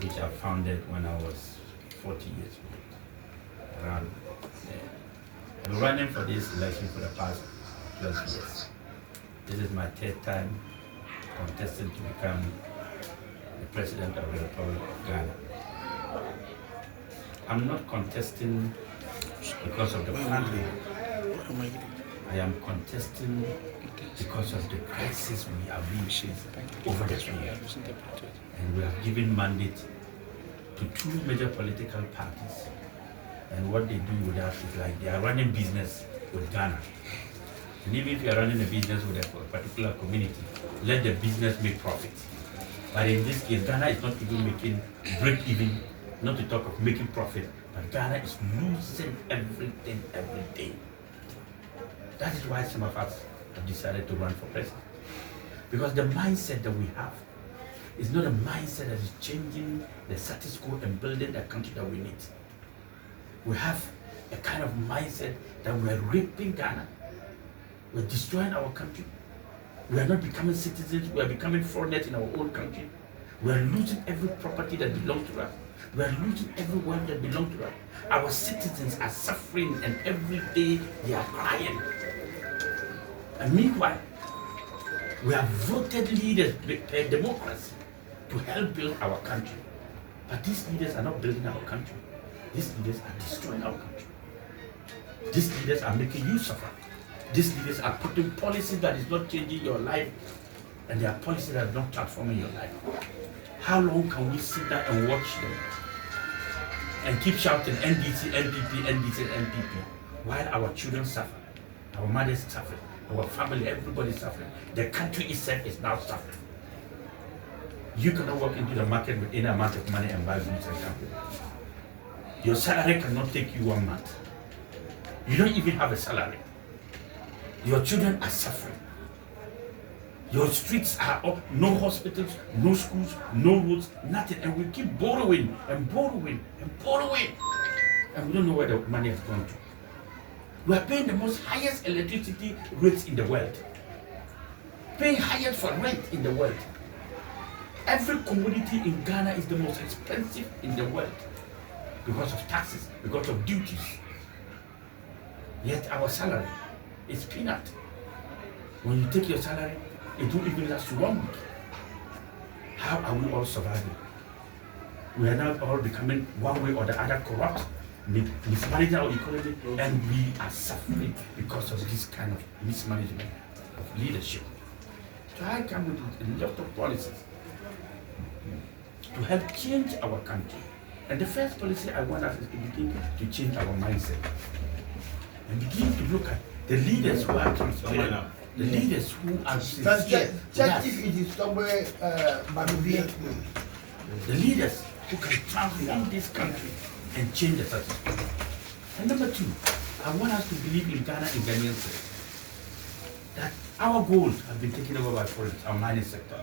which I founded when I was 40 years old. Around there. I've been running for this election for the past 12 years. This is my third time contesting to become the President of the Republic of Ghana. I'm not contesting because of the family. I am contesting because of the crisis we are being faced over the years. And we have given mandate to two major political parties. And what they do with us is like they are running business with Ghana. And even if you are running a business with a particular community, let the business make profit. But in this case, Ghana is not even making break even, not to talk of making profit, but Ghana is losing everything every day. That is why some of us have decided to run for president. Because the mindset that we have is not a mindset that is changing the status quo and building the country that we need. We have a kind of mindset that we are raping Ghana. We're destroying our country. We are not becoming citizens, we are becoming foreigners in our own country. We are losing every property that belongs to us. We are losing every wealth that belongs to us. Our citizens are suffering and every day they are crying. And meanwhile, we have voted leaders with democracy to help build our country. But these leaders are not building our country. These leaders are destroying our country. These leaders are making you suffer. These leaders are putting policies that is not changing your life, and they are policies that are not transforming your life. How long can we sit down and watch them and keep shouting NDC, NPP, NDC, NPP, while our children suffer, our mothers suffer, our family, everybody suffering. The country itself is now suffering. You cannot walk into the market with any amount of money and buy goods and something. Your salary cannot take you 1 month. You don't even have a salary. Your children are suffering. Your streets are up, no hospitals, no schools, no roads, nothing. And we keep borrowing and borrowing and borrowing. And we don't know where the money has gone to. We are paying the most highest electricity rates in the world. Paying highest for rent in the world. Every commodity in Ghana is the most expensive in the world because of taxes, because of duties. Yet our salary is peanut. When you take your salary, it won't even last 1 week. How are we all surviving? We are now all becoming one way or the other corrupt, mismanaging our economy, and we are suffering because of this kind of mismanagement of leadership. So I come with a lot of policies to help change our country. And the first policy I want us is to begin to change our mindset and begin to look at the leaders who are transparent, the leaders who are sincere. Check if it is somewhere, the leaders who can transform this country and change the status quo. And number two, I want us to believe in Ghana and Ghanaians that our gold has been taken over by foreigners, our mining sector.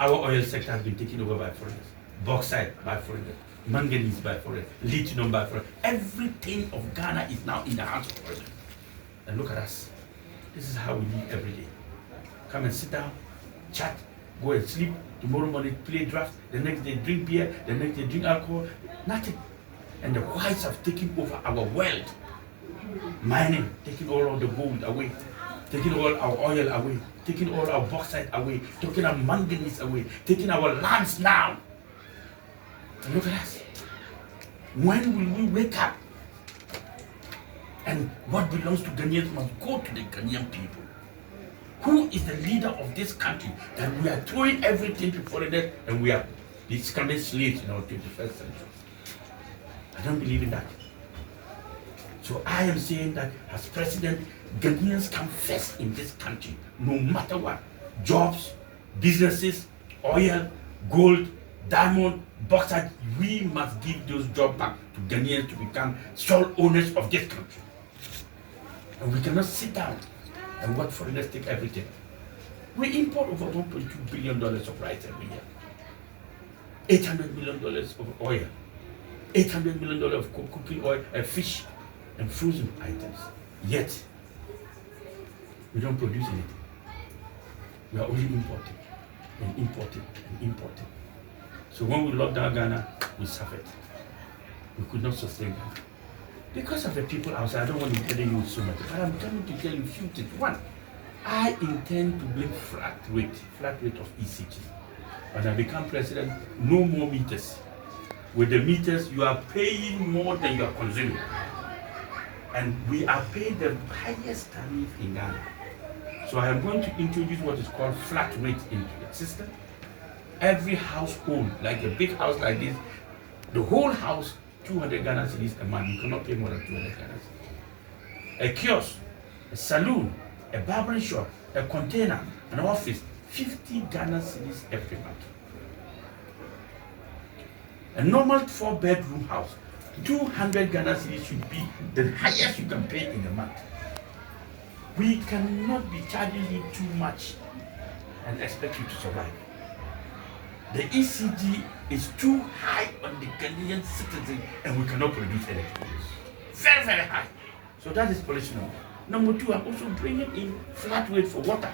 Our oil sector has been taken over by foreigners. Bauxite by foreigners. Manganese by foreigners. Lithium by foreigners. Everything of Ghana is now in the hands of foreigners. And look at us. This is how we live every day. Come and sit down, chat, go and sleep. Tomorrow morning, play draft. The next day, drink beer. The next day, drink alcohol. Nothing. And the whites have taken over our world. Mining, taking all of the gold away. Taking all our oil away. Taking all our bauxite away. Taking our manganese away. Taking our lands now. And look at us. When will we wake up? And what belongs to Ghanaians must go to the Ghanaian people. Who is the leader of this country that we are throwing everything to foreigners and we are becoming slaves in our 21st century? I don't believe in that. So I am saying that as president, Ghanaians come first in this country, no matter what. Jobs, businesses, oil, gold, diamond, bauxite, we must give those jobs back to Ghanaians to become sole owners of this country. And we cannot sit down and watch foreigners take everything. We import over $1.2 billion of rice every year. $800 million of oil. $800 million of cooking oil and fish and frozen items. Yet, we don't produce anything. We are only importing and importing and importing. So when we lock down Ghana, we suffered. We could not sustain Ghana. Because of the people outside, I don't want to tell you so much, but I'm coming to tell you a few things. One, I intend to bring flat rate of ECG. When I become president, no more meters. With the meters, you are paying more than you are consuming. And we are paying the highest tariff in Ghana. So I am going to introduce what is called flat rate into the system. Every household, like a big house like this, the whole house, 200 Ghana cedis a month. You cannot pay more than 200 Ghana cedis. A kiosk, a saloon, a barbering shop, a container, an office, 50 Ghana cedis every month. A normal 4-bedroom house, 200 Ghana cedis should be the highest you can pay in a month. We cannot be charging you too much and expect you to survive. The ECG is too high on the Ghanaian citizen and we cannot produce electricity. Very, very high. So that is policy number 2. I'm also bringing in flat rate for water.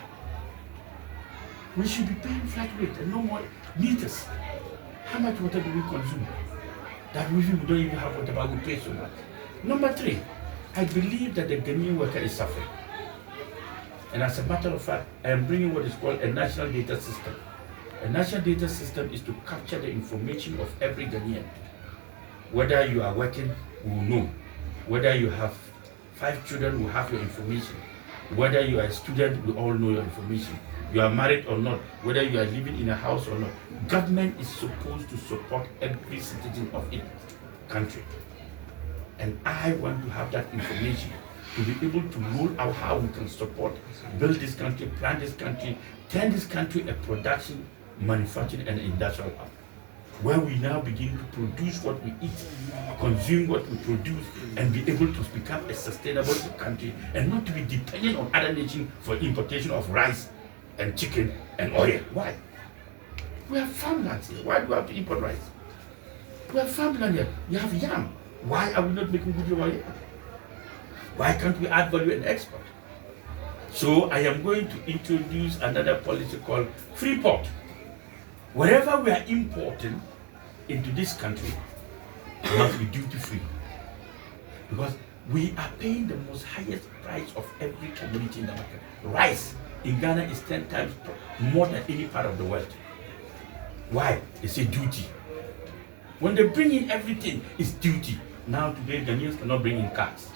We should be paying flat rate and no more meters. How much water do we consume? That we don't even have water, but we pay so much. Number 3, I believe that the Ghanaian worker is suffering. And as a matter of fact, I am bringing what is called a national data system. A national data system is to capture the information of every Ghanaian. Whether you are working, we will know. Whether you have 5 children, we will have your information. Whether you are a student, we all know your information. You are married or not, whether you are living in a house or not. Government is supposed to support every citizen of its country. And I want to have that information to be able to roll out how we can support, build this country, plan this country, turn this country a production, manufacturing and industrial hub, where we now begin to produce what we eat, consume what we produce, and be able to become a sustainable country and not to be dependent on other nations for importation of rice and chicken and oil. Why? We have farmlands here. Why do we have to import rice? We have farmland here. We have yam. Why are we not making good over here? Why can't we add value and export? So I am going to introduce another policy called free port. Wherever we are importing into this country, it must be duty free. Because we are paying the most highest price of every commodity in the market. Rice in Ghana is 10 times more than any part of the world. Why? It's a duty. When they bring in everything, it's duty. Now today, Ghanaians cannot bring in cars.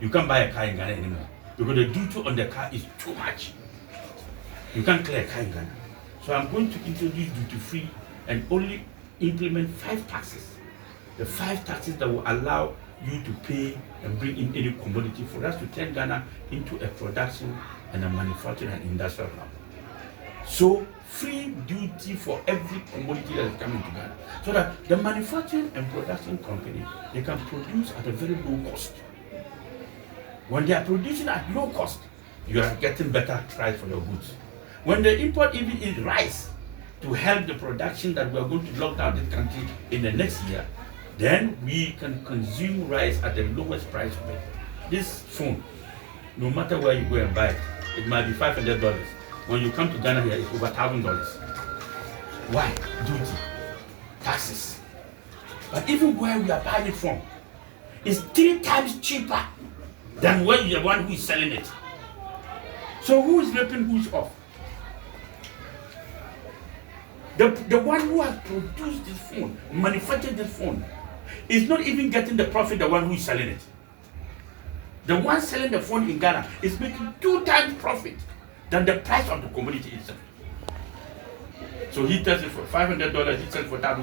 You can't buy a car in Ghana anymore because the duty on the car is too much. You can't clear a car in Ghana. So I'm going to introduce duty-free and only implement 5 taxes. The 5 taxes that will allow you to pay and bring in any commodity for us to turn Ghana into a production and a manufacturing and industrial hub. So free duty for every commodity that is coming to Ghana. So that the manufacturing and production company, they can produce at a very low cost. When they are producing at low cost, you are getting better price for your goods. When they import even in rice to help the production that we are going to lock down this country in the next year, then we can consume rice at the lowest price of it. This phone, no matter where you go and buy it, it might be $500. When you come to Ghana here, it's over $1,000. Why? Duty, taxes. But even where we are buying it from, it's 3 times cheaper than when you're the one who is selling it. So who is ripping who's off? The one who has produced this phone, manufactured this phone, is not even getting the profit the one who is selling it. The one selling the phone in Ghana is making 2 times profit than the price of the commodity itself. So he sells it for $500, he sells it for $1,500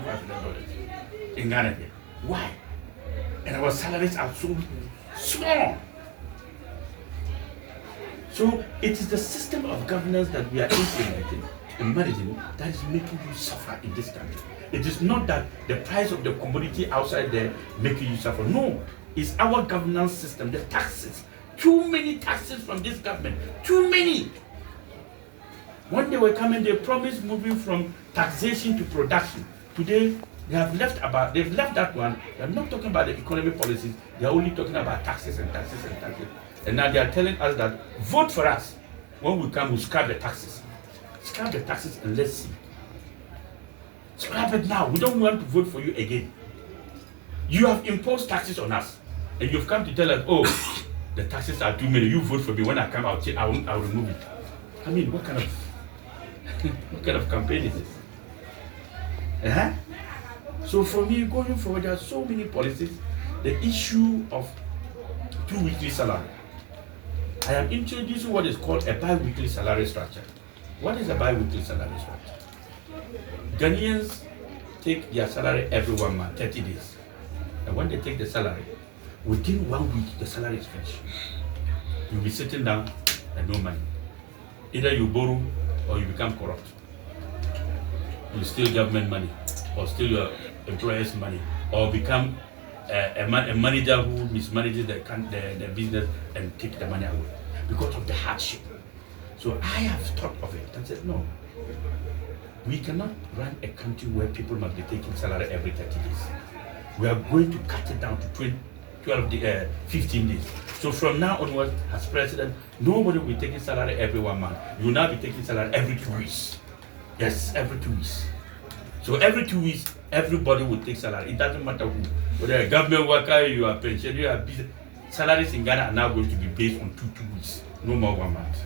in Ghana here. Why? And our salaries are so small. So it is the system of governance that we are implementing and managing that is making you suffer in this country. It is not that the price of the commodity outside there making you suffer. No, it's our governance system, the taxes. Too many taxes from this government. Too many. When they were coming, they promised moving from taxation to production. Today, they've left that one. They're not talking about the economic policies. They're only talking about taxes and taxes and taxes. And now they are telling us that vote for us. When we come, we'll scrap the taxes. Scrap the taxes and let's see. Scrap it now. We don't want to vote for you again. You have imposed taxes on us, and you've come to tell us, oh, the taxes are too many. You vote for me. When I come out, I'll remove it. I mean, what kind of campaign is this? Uh-huh. So for me, going forward, there are so many policies. The issue of 2 weekly salary. I am introducing what is called a bi-weekly salary structure. What is a bi-weekly salary structure? Ghanaians take their salary every 1 month, 30 days. And when they take the salary, within 1 week, the salary is finished. You'll be sitting down and no money. Either you borrow or you become corrupt. You steal government money or steal your employer's money or become a manager who mismanages the business and take the money away because of the hardship. So I have thought of it and said, no, we cannot run a country where people must be taking salary every 30 days. We are going to cut it down to 15 days. So from now onwards, as president, nobody will be taking salary every 1 month. You will now be taking salary every 2 weeks. Yes, every 2 weeks. So every 2 weeks, everybody will take salary. It doesn't matter who. Whether a government worker, you are pensioner, you are business. Salaries in Ghana are now going to be based on 2 weeks, no more 1 month.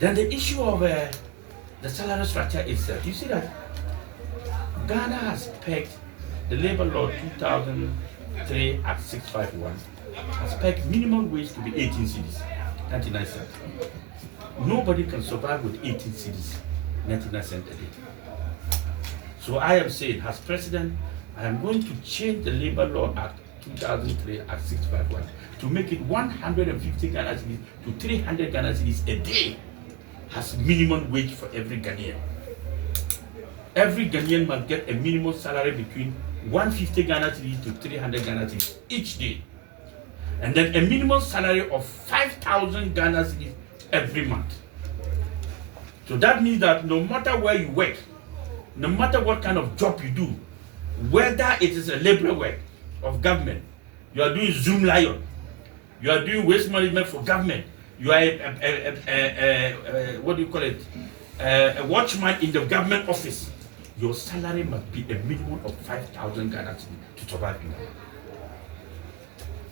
Then the issue of the salary structure is, you see that Ghana has pegged the labor law 2003 at 651 has pegged minimum wage to be 18 cedis, 99 cents. Nobody can survive with 18 cedis, 99 cents a day. So I am saying, as president, I am going to change the labor law act 2003 at 651 to make it 150 Ghana cedis to 300 Ghana cedis a day as minimum wage for every Ghanaian. Every Ghanaian must get a minimum salary between 150 Ghana cedis to 300 Ghana cedis each day. And then a minimum salary of 5,000 Ghana cedis every month. So that means that no matter where you work, no matter what kind of job you do, whether it is a labor work of government, you are doing Zoom Lion, you are doing waste management for government, you are what do you call it, a watchman in the government office, your salary must be a minimum of 5,000 Ghana cedis to survive in Ghana.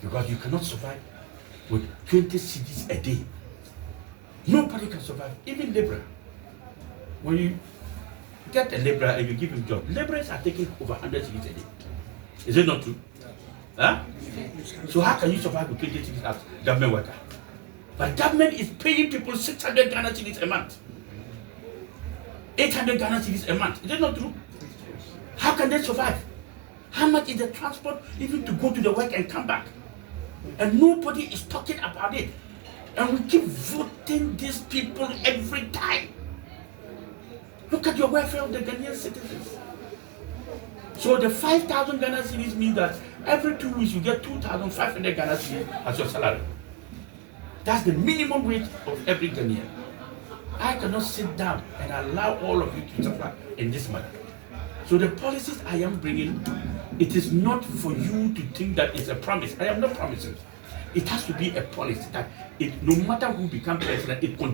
Because you cannot survive with 20 cedis a day. Nobody can survive, even laborer. When you get a laborer and you give him a job, laborers are taking over 100 cedis a day. Is it not true? Huh? So how can you survive with 20 cedis as government worker? But government is paying people 600 Ghana cedis a month. 800 Ghana cedis a month. Is it not true? How can they survive? How much is the transport even to go to the work and come back? And nobody is talking about it. And we keep voting these people every time. Look at your welfare of the Ghanaian citizens. So the 5,000 Ghana cedis means that every 2 weeks you get 2,500 Ghana cedis as your salary. That's the minimum wage of every Ghanaian. I cannot sit down and allow all of you to suffer in this manner. So the policies I am bringing, it is not for you to think that it's a promise. I am not promising. It has to be a policy that no matter who becomes president, it continues.